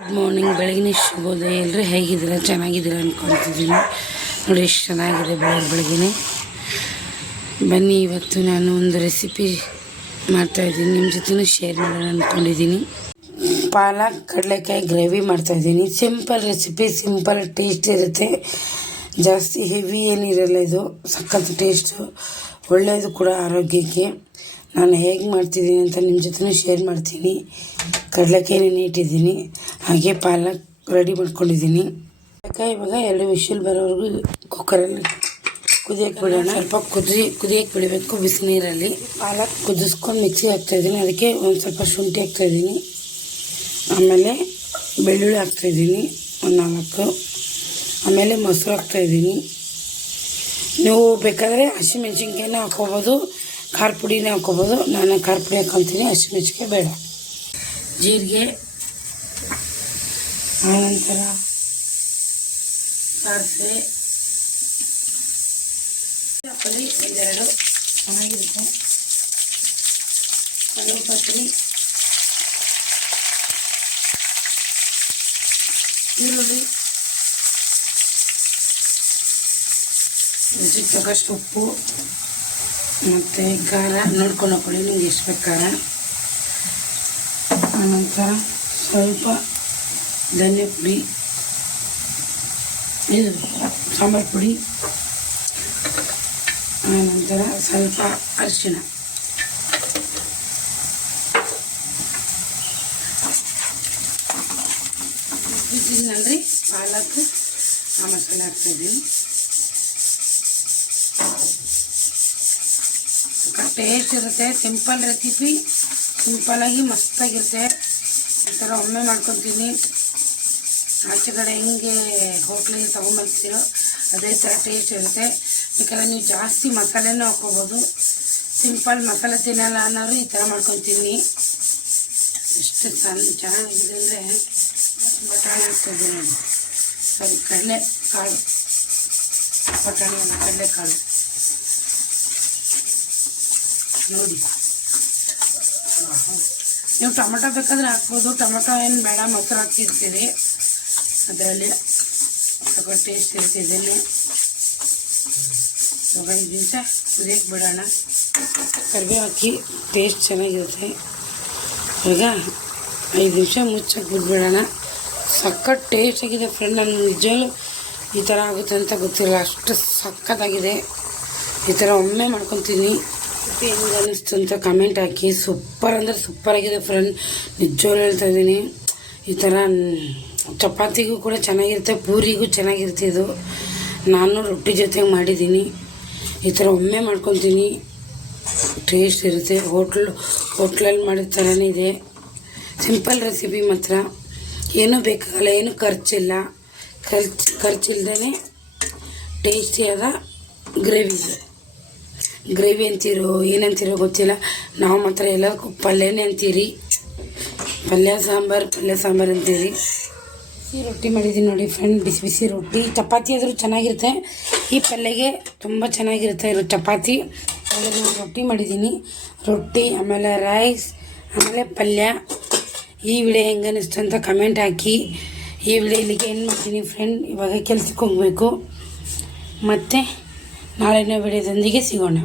Good morning, ಬೆಳಗಿನ ಶುಭೋದಯ. ಎಲ್ಲರೂ ಹೇಗಿದ್ದೀರಾ? ಚೆನ್ನಾಗಿದ್ದೀರಾ ಅಂದ್ಕೊಳ್ತಿದ್ದೀನಿ. ನೋಡಿ ಎಷ್ಟು ಚೆನ್ನಾಗಿದೆ ಬೆಳಗ್ಗೆ. ಬನ್ನಿ, ಇವತ್ತು ನಾನು ಒಂದು ರೆಸಿಪಿ ಮಾಡ್ತಾಯಿದ್ದೀನಿ, ನಿಮ್ಮ ಜೊತೆ ಶೇರ್ ಮಾಡೋಣ ಅಂದ್ಕೊಂಡಿದ್ದೀನಿ. ಪಾಲಕ್ ಕಡಲೆಕಾಯಿ ಗ್ರೇವಿ ಮಾಡ್ತಾಯಿದ್ದೀನಿ. ಸಿಂಪಲ್ ರೆಸಿಪಿ, ಸಿಂಪಲ್ ಟೇಸ್ಟ್ ಇರುತ್ತೆ, ಜಾಸ್ತಿ ಹೆವಿ ಏನಿರಲ್ಲ. ಇದು ಸಖತ್ ಟೇಸ್ಟು, ಒಳ್ಳೆಯದು ಕೂಡ ಆರೋಗ್ಯಕ್ಕೆ. ನಾನು ಹೇಗೆ ಮಾಡ್ತಿದ್ದೀನಿ ಅಂತ ನಿಮ್ಮ ಜೊತೆ ಶೇರ್ ಮಾಡ್ತೀನಿ. ಕಡಲೆಕಾಯಿ ನೆನೆಯಿಟ್ಟಿದ್ದೀನಿ, ಹಾಗೆ ಪಾಲಕ್ ರೆಡಿ ಮಾಡ್ಕೊಂಡಿದ್ದೀನಿ. ಕಡಲೆಕಾಯಿ ಇವಾಗ 2 ವಿಷಲ್ ಬರೋವರೆಗೂ ಕುಕ್ಕರಲ್ಲಿ ಕುದಿಯೋಕ್ಕೆ ಬಿಡೋಣ. ಸ್ವಲ್ಪ ಕುದಿಯೋಕ್ಕೆ ಬಿಡಬೇಕು ಬಿಸಿ ನೀರಲ್ಲಿ. ಪಾಲಕ್ ಕುದಿಸ್ಕೊಂಡು ಮಿಕ್ಸಿ ಹಾಕ್ತಾಯಿದ್ದೀನಿ, ಅದಕ್ಕೆ ಒಂದು ಸ್ವಲ್ಪ ಶುಂಠಿ ಹಾಕ್ತಾಯಿದ್ದೀನಿ, ಆಮೇಲೆ ಬೆಳ್ಳುಳ್ಳಿ ಹಾಕ್ತಾಯಿದ್ದೀನಿ ಒಂದು 4, ಆಮೇಲೆ ಮೊಸರು ಹಾಕ್ತಾಯಿದ್ದೀನಿ. ನೀವು ಬೇಕಾದರೆ ಹಸಿಮೆಣ್ಸಿನ್ಕಾಯಿನ ಹಾಕ್ಕೋಬೋದು, ಖಾರ ಪುಡಿನೇ ಹಾಕ್ಕೋಬೋದು. ನಾನು ಖಾರ ಪುಡಿ ಹಾಕ್ಕೊತೀನಿ, ಹಸಿಮೆಣ್ಸಿನ್ಕಾಯಿ ಬೇಡ. ಜೀರಿಗೆ, ಆನಂತರ ಸಾಸಿವೆ ಹಾಕೊಳ್ಳಿ, 2 ಚೆನ್ನಾಗಿರುತ್ತೆ. ಕಡಲೆಪತ್ರಿ, ಈರುಳ್ಳಿ, ರುಚಿಗೆ ತಕ್ಕಷ್ಟು ಉಪ್ಪು ಮತ್ತು ಖಾರ ನೋಡ್ಕೊಂಡು ಹಾಕೊಳ್ಳಿ, ನಿಮ್ಗೆ ಎಷ್ಟು ಬೇಕು ಖಾರ. ಆನಂತರ ಸ್ವಲ್ಪ ಧನಿಯಾ ಪುಡಿ, ಇದು ಸಾಂಬಾರು ಪುಡಿ, ಆನಂತರ ಸ್ವಲ್ಪ ಅರಿಶಿಣ. ಬಿಸಿಲಿನಲ್ಲಿ ಪಾಲಕ್ ಆ ಮಸಾಲೆ ಹಾಕ್ತಾಯಿದ್ದೀನಿ. ಟೇಸ್ಟ್ ಇರುತ್ತೆ, ಸಿಂಪಲ್ ರೆಸಿಪಿ, ಸಿಂಪಲಾಗಿ ಮಸ್ತಾಗಿರುತ್ತೆ. ಈ ಥರ ಒಮ್ಮೆ ಮಾಡ್ಕೊತೀನಿ. ಆಚೆ ಕಡೆ ಹೆಂಗೆ ಹೋಟ್ಲಿಗೆ ತೊಗೊಂಬರ್ತೀರೋ ಅದೇ ಥರ ಟೇಸ್ಟ್ ಇರುತ್ತೆ. ಬೇಕಾದ್ರೆ ನೀವು ಜಾಸ್ತಿ ಮಸಾಲೆನೂ ಹಾಕ್ಕೋಬೋದು. ಸಿಂಪಲ್ ಮಸಾಲೆ ತಿನ್ನಲ್ಲ ಅನ್ನೋರು ಈ ಥರ ಮಾಡ್ಕೊತೀನಿ. ಎಷ್ಟು ಚೆನ್ನಾಗಿದೆ ಅಂದರೆ ಬಟಾಣಿ ಹಾಕ್ತಾಯಿದ್ದೀನಿ ನೋಡಿ, ಸಾರಿ ಕಡಲೆ ಕಾಳು, ಬಟಾಣಿ ಅಲ್ಲ ಕಡಲೆ ಕಾಳು ನೋಡಿ. ನೀವು ಟೊಮೆಟೊ ಬೇಕಾದರೆ ಹಾಕ್ಬೋದು, ಟೊಮೆಟೊ ಏನು ಬೇಡ, ಮೊಸರು ಹಾಕಿರ್ತೀವಿ ಅದರಲ್ಲಿ ಸ್ವಲ್ಪ ಟೇಸ್ಟ್ ಇರುತ್ತೆ. ಇದನ್ನೇ ಇವಾಗ 5 ನಿಮಿಷ ಕುದಿಯೋಕ್ಕೆ ಬಿಡೋಣ. ಕರಿಬೇವು ಹಾಕಿ ಟೇಸ್ಟ್ ಚೆನ್ನಾಗಿರುತ್ತೆ. ಇವಾಗ 5 ನಿಮಿಷ ಮುಚ್ಚಕ್ಕೆ ಬಿಟ್ಬಿಡೋಣ. ಸಖತ್ ಟೇಸ್ಟ್ ಆಗಿದೆ ಫ್ರೆಂಡ್. ನಾನು ನಿಜವೂ ಈ ಥರ ಆಗುತ್ತೆ ಅಂತ ಗೊತ್ತಿಲ್ಲ, ಅಷ್ಟು ಸಖತ್ತಾಗಿದೆ. ಈ ಥರ ಒಮ್ಮೆ ಮಾಡ್ಕೊತೀನಿ. ಹೆಂಗೆ ಅನ್ನಿಸ್ತು ಅಂತ ಕಮೆಂಟ್ ಹಾಕಿ. ಸೂಪರ್ ಅಂದರೆ ಸೂಪರಾಗಿದೆ ಫ್ರೆಂಡ್, ನಿಜವಾಗ್ಲೂ ಹೇಳ್ತಾ ಇದ್ದೀನಿ. ಈ ಥರ ಚಪಾತಿಗೂ ಕೂಡ ಚೆನ್ನಾಗಿರುತ್ತೆ, ಪೂರಿಗೂ ಚೆನ್ನಾಗಿರುತ್ತೆ. ಇದು ನಾನು ರೊಟ್ಟಿ ಜೊತೆಗೆ ಮಾಡಿದ್ದೀನಿ. ಈ ಥರ ಒಮ್ಮೆ ಮಾಡ್ಕೊತೀನಿ, ಟೇಸ್ಟ್ ಇರುತ್ತೆ. ಹೋಟ್ಲಲ್ಲಿ ಮಾಡಿದ ಥರನೇ ಇದೆ. ಸಿಂಪಲ್ ರೆಸಿಪಿ ಮಾತ್ರ, ಏನೂ ಬೇಕಾಗಲ್ಲ, ಏನೂ ಖರ್ಚಿಲ್ಲ. ಖರ್ಚಿಲ್ದೇ ಟೇಸ್ಟಿಯಾದ ಗ್ರೇವಿ ಇದೆ. ಗ್ರೇವಿ ಅಂತೀರೋ ಏನಂತೀರೋ ಗೊತ್ತಿಲ್ಲ, ನಾವು ಮಾತ್ರ ಎಲ್ಲದಕ್ಕೂ ಪಲ್ಯನೇ ಅಂತೀರಿ. ಪಲ್ಯ ಸಾಂಬಾರು ಅಂತೀರಿ. ಬಿಸಿ ರೊಟ್ಟಿ ಮಾಡಿದ್ದೀನಿ ನೋಡಿ ಫ್ರೆಂಡ್, ಬಿಸಿ ಬಿಸಿ ರೊಟ್ಟಿ. ಚಪಾತಿ ಆದರೂ ಚೆನ್ನಾಗಿರುತ್ತೆ, ಈ ಪಲ್ಯಗೆ ತುಂಬ ಚೆನ್ನಾಗಿರುತ್ತೆ ಚಪಾತಿ. ಆಮೇಲೆ ನಾನು ರೊಟ್ಟಿ ಮಾಡಿದ್ದೀನಿ, ರೊಟ್ಟಿ ಆಮೇಲೆ ರೈಸ್ ಆಮೇಲೆ ಪಲ್ಯ. ಈ ವಿಡಿಯೋ ಹೆಂಗೆ ಅನ್ನಿಸ್ತು ಅಂತ ಕಮೆಂಟ್ ಹಾಕಿ. ಈ ವಿಡಿಯೋ ಇಲ್ಲಿಗೆ ಏನು ಮಾಡ್ತೀನಿ ಫ್ರೆಂಡ್, ಇವಾಗ ಕೆಲ್ಸಕ್ಕೆ ಹೋಗಬೇಕು. ಮತ್ತು ನಾಳಿನ ವಿಡಿಯೋದೊಂದಿಗೆ ಸಿಗೋಣ.